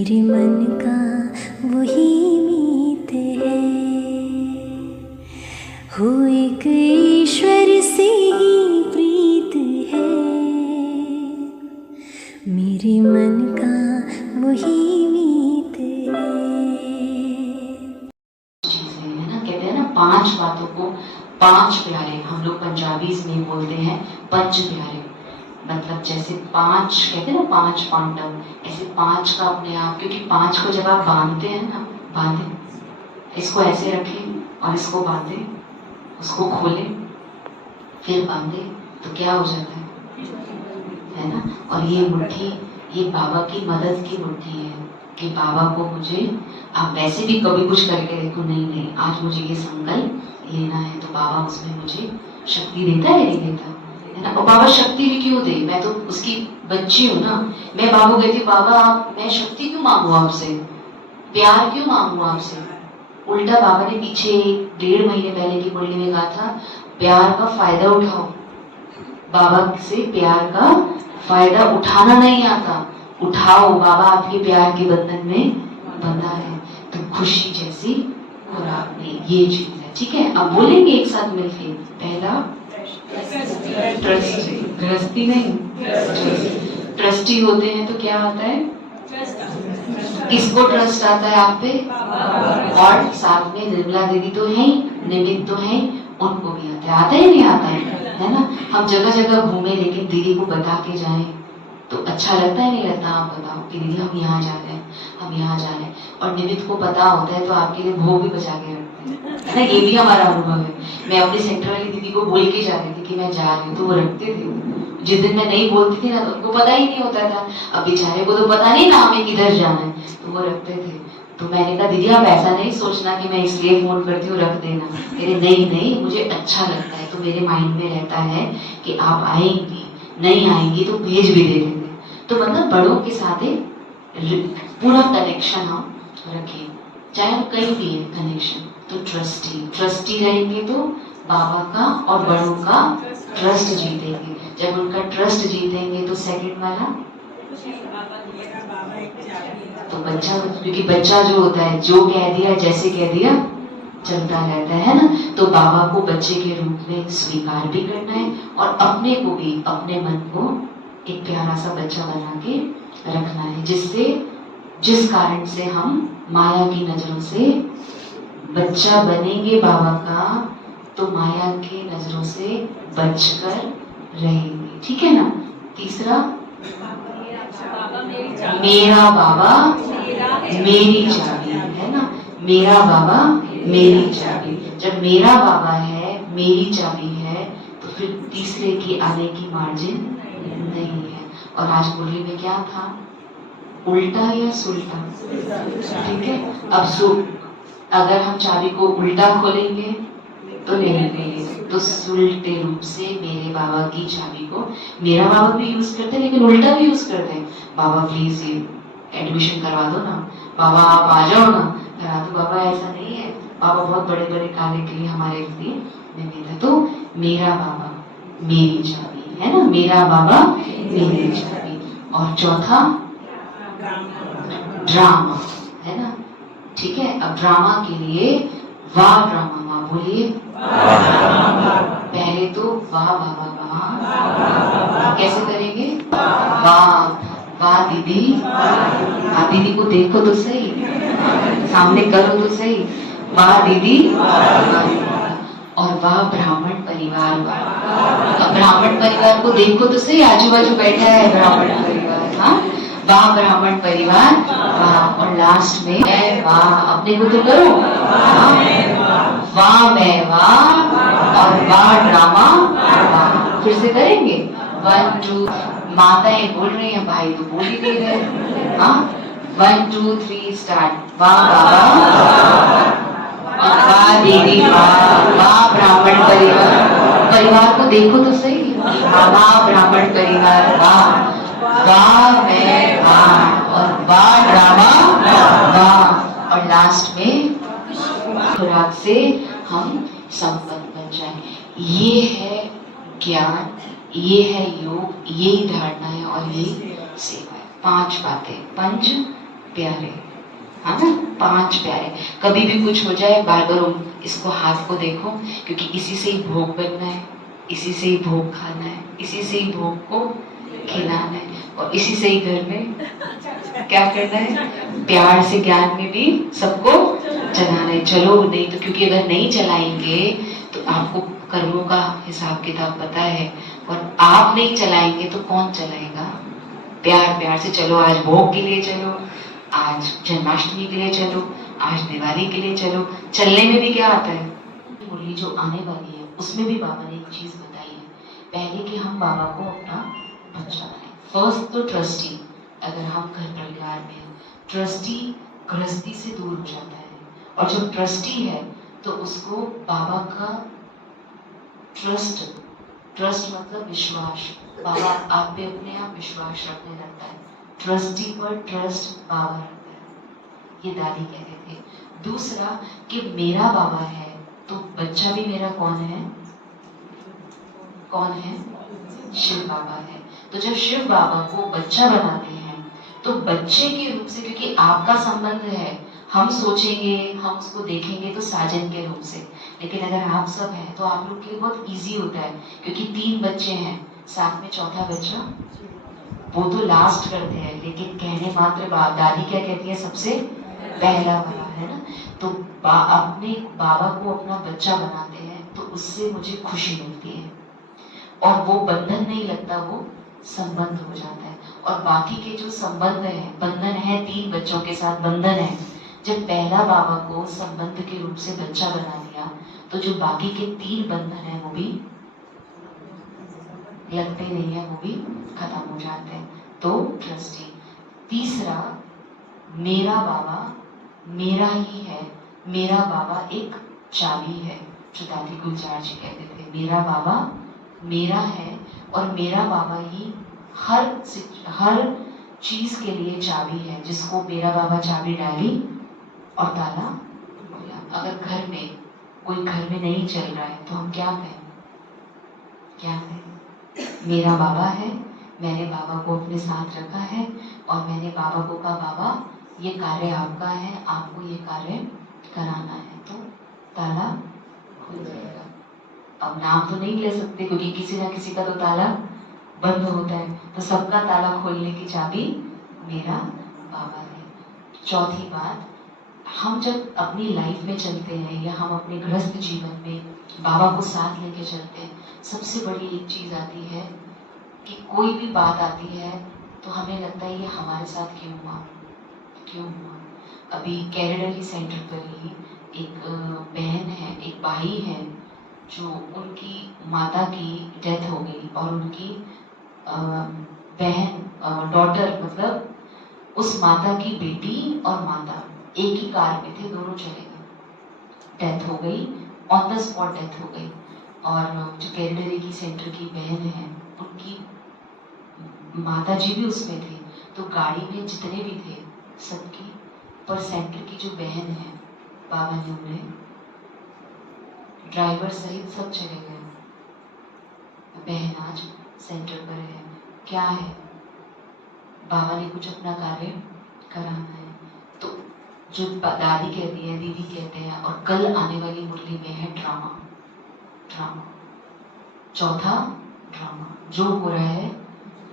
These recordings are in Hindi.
मेरे मन का वही मीत है, हो एक ईश्वर से ही प्रीत है, मेरे मन का वही मीत है। चीजें है ना, कहते हैं ना 5 बातों को 5 प्यारे, हम लोग पंजाबीज में बोलते हैं पंच प्यारे। मतलब जैसे 5 कहते हैं ना 5 पांडव, ऐसे 5 का अपने आप, क्योंकि 5 को जब आप बांधते हैं ना, बांधे इसको ऐसे रखें और इसको बांधे, उसको खोले फिर बांधे, तो क्या हो जाता है ना। और ये मुट्ठी, ये बाबा की मदद की मुट्ठी है कि बाबा को मुझे, आप वैसे भी कभी कुछ करके देखो, नहीं आज मुझे ये संकल्प लेना है, तो बाबा उसमें मुझे शक्ति देता है, नहीं देता है ना। और बाबा शक्ति भी क्यों दे, मैं तो उसकी बच्ची हूँ ना। मैं बाबा कहती हूँ, बाबा आप, मैं शक्ति क्यों मांगू आपसे, प्यार क्यों मांगू आपसे। उल्टा बाबा ने पीछे 1.5 महीने पहले की कुंडली में कहा था, प्यार का फायदा उठाओ। बाबा से प्यार का फायदा उठाना नहीं आता, उठाओ, बाबा आपके प्यार के बंधन में बंधा है। तो खुशी जैसी खुराक में ये चीज है, ठीक है। अब बोलेंगे एक साथ मिलके, पहला ट्रस्टी, गृहस्थी नहीं, ट्रस्टी होते हैं तो क्या आता है, किसको ट्रस्ट आता है आप पे, और साथ में निर्मला दीदी तो है, निमित तो है, उनको भी आता है नहीं आता है ना। हम जगह जगह घूमे लेकिन दीदी को बता के जाएं तो अच्छा लगता है, नहीं लगता। आप बताओ कि दीदी हम यहाँ जा रहे हैं, हम यहाँ जा रहे हैं, और निमित को पता होता है तो आपके लिए भोग भी बचा के रखते हैं, है ना। ये भी हमारा अनुभव है। मैं अपनी सेक्टर वाली दीदी को बोल के जा रही थी कि मैं जा रही हूँ, तो वो रखते थे। जिस दिन मैं नहीं बोलती थी ना, तो उनको पता ही नहीं होता था। अब बेचारे को तो पता नहीं ना हमें किधर जाना है, तो वो रखते थे। तो मैंने कहा दीदी आप ऐसा नहीं सोचना कि मैं इसलिए फोन करती हूँ, रख देना। कहते नहीं मुझे अच्छा लगता है, तो मेरे माइंड में रहता है कि आप आएंगी, नहीं आएंगी तो भेज भी दे देंगे। तो मतलब बड़ों के साथ एक पूरा कनेक्शन हम रखें, चाहे हम कहीं भी है कनेक्शन। तो ट्रस्टी रहेंगे तो बाबा का और बड़ों का ट्रस्ट जीतेंगे। जब उनका ट्रस्ट जीतेंगे तो सेकंड वाला, तो बच्चा, क्योंकि बच्चा जो होता है, जो कह दिया जैसे कह दिया चलता रहता है ना। तो बाबा को बच्चे के रूप में स्वीकार भी करना है, और अपने को भी, अपने मन को एक प्यारा सा बच्चा बना के रखना है, जिससे, जिस कारण से हम माया की नजरों से बच्चा बनेंगे बाबा का, तो माया की नजरों से बचकर रहेंगे, ठीक है ना। तीसरा, मेरा बाबा मेरी चाबी, है ना। मेरा बाबा मेरी चाबी, जब मेरा बाबा है, मेरी चाबी है, तो फिर तीसरे की आने की मार्जिन नहीं है। और आज मुरली में क्या था, उल्टा या सुल्टा, ठीक है। अब अगर हम चाबी को उल्टा खोलेंगे तो नहीं मिलेगी, तो सुलटे रूप से मेरे बाबा की चाबी को, मेरा बाबा भी यूज करते हैं लेकिन उल्टा भी यूज करते हैं। बाबा प्लीज ये एडमिशन करवा दो ना, बाबा आप आ जाओ ना, करा दो। बाबा ऐसा नहीं है, बाबा बहुत बड़े बड़े कार्य के लिए हमारे लिए नहीं देता। तो मेरा बाबा मेरी चाबी, है ना, मेरा बाबा मेरी चाबी। और चौथा ड्रामा, है ना, ठीक है। अब ड्रामा के लिए वाह ड्रामा वाह बोलिए, पहले तो वाह बाबा वाह, कैसे करेंगे, वाह वाह दीदी, दीदी को देखो तो सही, सामने करो तो सही, वाह दीदी, और वाह ब्राह्मण परिवार, वाह ब्राह्मण परिवार को देखो तो सही, आजू बाजू बैठा है ब्राह्मण परिवार, हाँ, वाह ब्राह्मण परिवार वाह। और लास्ट में वाह, अपने को तो करो, वाह मैं वाह, और वाह ड्रामा वाह। फिर से करेंगे, 1 2, माताएं बोल रही हैं, भाई तो बोल ही नहीं रहे, हाँ, 1 2 3 स्टार्ट। वाह बाबा, वाह दीदी वाह, वाह ब्राह्मण परिवार को देखो तो सही, वाह ब्राह्मण परिवार वाह, वाह मैं वाह, और वाह ड्रामा वाह। और लास्ट में खुराक से हम संपन्न बन जाए। ये है ज्ञान, ये है योग, यही धारणा है और ये सेवा है। 5 बातें, पंच प्यारे, हाँ ना, 5 प्यारे। कभी भी कुछ हो जाए बार बार इसको हाथ को देखो, क्योंकि इसी से ही भोग बनना है, इसी से ही भोग खाना है, इसी से ही भोग को खिलाना है, और इसी से ही घर में क्या करना है, प्यार से ज्ञान में भी सबको चलाना है। चलो नहीं तो, क्योंकि अगर नहीं चलाएंगे तो आपको कर्मों का हिसाब किताब पता है, और आप नहीं चलाएंगे तो कौन चलाएगा। प्यार प्यार से चलो, आज भोग के लिए चलो, आज जन्माष्टमी के लिए चलो, आज दिवाली के लिए चलो। चलने में भी क्या आता है, मुरली जो आने वाली है उसमें भी बाबा ने एक चीज बताई है, पहले कि हम बाबा को अपना बच्चा बनाए। फर्स्ट तो ट्रस्टी, अगर हम घर परिवार में, ट्रस्टी गृहस्थी से दूर हो जाता है, और जो ट्रस्टी है तो उसको बाबा का ट्रस्ट, ट्रस्ट मतलब विश्वास, बाबा आप पे अपने आप विश्वास रखने लगता है। ट्रस्टी पर ट्रस्ट बाबा रखता है, ये दादी कहते थे। दूसरा कि मेरा बाबा है तो बच्चा भी मेरा कौन है, कौन है, शिव बाबा है। तो जब शिव बाबा को बच्चा बनाते हैं तो बच्चे के रूप से, क्योंकि आपका संबंध है, हम सोचेंगे, हम उसको देखेंगे तो साजन के रूप से, लेकिन अगर आप सब हैं तो आप लोग के लिए बहुत इजी होता है, क्योंकि 3 बच्चे हैं, साथ में चौथा बच्चा वो तो लास्ट करते हैं, लेकिन कहने मात्र दादी क्या कहती है, सबसे पहला वाला है ना। तो अपने बाबा को अपना बच्चा बनाते हैं तो उससे मुझे खुशी मिलती है, और वो बंधन नहीं लगता, वो संबंध हो जाता है। और बाकी के जो संबंध है, बंधन है 3 बच्चों के साथ बंधन है, जब पहला बाबा को संबंध के रूप से बच्चा बना दिया तो जो बाकी के 3 बंधन है वो भी लगते नहीं है, वो भी खत्म हो जाते हैं। तो ट्रस्टी। तीसरा, मेरा बाबा मेरा ही है, मेरा बाबा एक चाबी है, जो दादी गुलजार जी कहते थे, मेरा बाबा मेरा है, और मेरा बाबा ही हर चीज के लिए चाबी है, जिसको मेरा बाबा चाबी डाली और ताला खोला। अगर घर में कोई घर में नहीं चल रहा है तो हम क्या कहें, क्या कहें, मेरा बाबा है, मैंने बाबा को अपने साथ रखा है, और मैंने बाबा को कहा बाबा ये कार्य आपका है, आपको ये कार्य कराना है, तो ताला खुल जाएगा। अब नाम तो नहीं ले सकते, क्योंकि किसी ना किसी का तो ताला बंद होता है, तो सबका ताला खोलने की चाबी मेरा बाबा है। चौथी बात, हम जब अपनी लाइफ में चलते हैं या हम अपने गृहस्थ जीवन में बाबा को साथ लेके चलते हैं, सबसे बड़ी एक चीज आती है कि कोई भी बात आती है तो हमें लगता है ये हमारे साथ क्यों हुआ, क्यों हुआ। अभी कैरेडली सेंटर पर ही एक बहन है, एक भाई है, जो उनकी माता की डेथ हो गई, और उनकी बहन डॉटर, मतलब उस माता की बेटी और माता एक ही कार में थे, दोनों चले गए, डेथ हो गई, ऑन द स्पॉट डेथ हो गई। और जो कैरेडली की सेंटर की बहन है, उनकी माता जी भी उसमें थे, तो गाड़ी में जितने भी थे सबकी, पर सेंटर की जो बहन है, बाबा ने उन्हें ड्राइवर सहित सब चले गए। बहन आज सेंटर पर है, क्या है, बाबा ने कुछ अपना कार्य कराना है। तो जो दादी कहती है, दीदी कहते हैं, और कल आने वाली मुरली में है ड्रामा, ड्रामा, चौथा ड्रामा जो हो रहा है।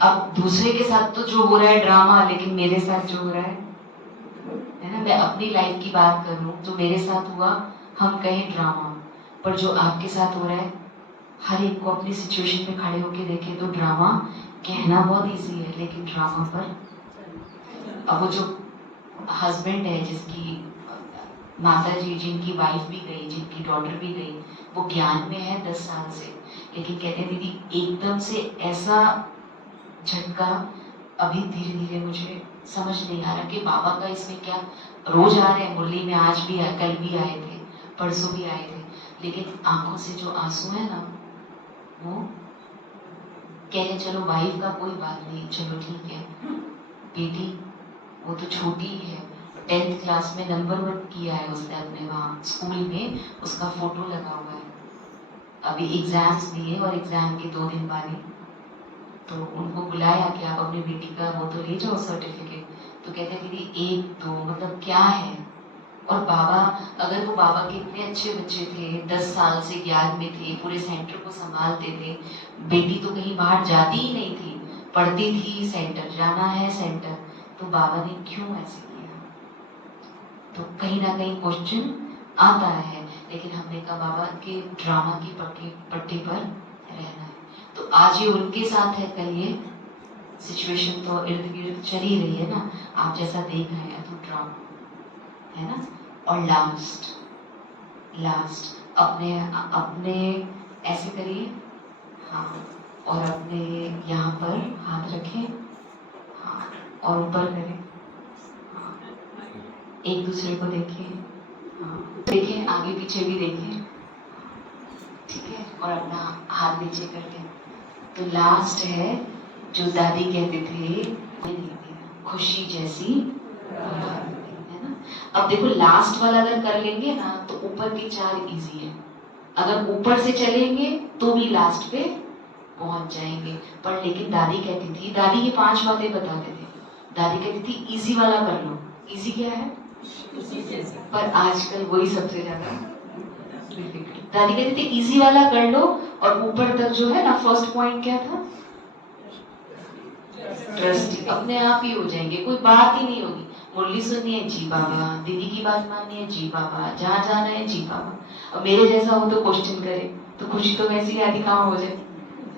अब दूसरे के साथ तो जो हो रहा है ड्रामा, लेकिन मेरे साथ जो हो रहा है ना, मैं अपनी लाइफ की बात करूं जो मेरे साथ हुआ, हम कहें ड्रामा, पर जो आपके साथ हो रहा है, हर एक को अपनी सिचुएशन में खड़े होके देखे तो ड्रामा कहना बहुत इजी है, लेकिन ड्रामा पर अब वो जो हस्बैंड है, जिसकी माता जी, जिनकी वाइफ भी गई, जिनकी डॉटर भी गई, वो ज्ञान में है 10 साल से, लेकिन कहते हैं दीदी एकदम से ऐसा झटका, अभी धीरे धीरे मुझे समझ नहीं आ रहा कि बाबा का इसमें क्या। रोज आ रहे हैं मुरली में, आज भी आए, कल भी आए थे, परसों भी आए थे, लेकिन आंखों से जो आंसू है ना, वो कहे चलो वाइफ का कोई बात नहीं, चलो ठीक है, बेटी वो तो छोटी ही है, 10th क्लास में नंबर 1 किया है उसने अपने वहाँ स्कूल में, उसका फोटो लगा हुआ है। अभी एग्जाम्स दिए और एग्जाम के 2 दिन बाद ही तो उनको बुलाया कि आप अपनी बेटी का वो तो ले जाओ सर्टिफिकेट, तो कहते हैं दीदी 1 2 मतलब क्या है। और बाबा, अगर वो बाबा के इतने अच्छे बच्चे थे, 10 साल से ज्ञान में थे, पूरे सेंटर को संभालते थे, बेटी तो कहीं बाहर जाती ही नहीं थी, पढ़ती थी, सेंटर जाना है सेंटर, तो बाबा ने क्यों ऐसे किया? तो कहीं ना कहीं क्वेश्चन आता है। लेकिन हमने कहा बाबा के ड्रामा की पट्टी पर रहना है, तो आज ये उनके साथ है, कल ये सिचुएशन तो इर्द गिर्द चल ही रही है ना, आप जैसा देख रहे हैं, तो ड्रामा है ना। और लास्ट अपने अपने ऐसे करिए, हाँ, और अपने यहाँ पर हाथ रखें, हाँ, और ऊपर करें, हाँ, एक दूसरे को देखें, हाँ, देखें, आगे पीछे भी देखें, ठीक है, और अपना हाथ नीचे करके। तो लास्ट है जो दादी कहते थे, खुशी जैसी बात है ना। अब देखो लास्ट वाला अगर कर लेंगे ना तो ऊपर के 4 इजी है, अगर ऊपर से चलेंगे तो भी लास्ट पे पहुंच जाएंगे। पर लेकिन दादी कहती थी, दादी ये 5 बातें बताते थे, दादी कहती थी इजी वाला कर लो। इजी क्या है? पर आजकल वही सबसे ज्यादा डिफिकल्ट। दादी कहती थी इजी वाला कर लो, और ऊपर तक जो है ना, फर्स्ट पॉइंट क्या था? ट्रस्ट, अपने आप ही हो जाएंगे, कोई बात ही नहीं होगी। मुरली सुननी है जी बाबा, दीदी की बात माननी है जी बाबा, जहाँ जाना है जी बाबा। अब मेरे जैसा हो तो क्वेश्चन करे, तो खुशी तो वैसी आदि कहाँ हो जाए,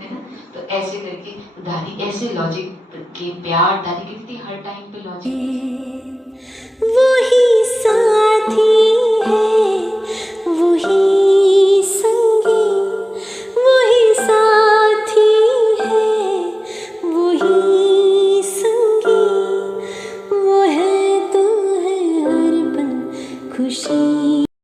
है ना। तो ऐसे करके दादी ऐसे लॉजिक के प्यार, दादी कहती थी हर टाइम पे लॉजिक।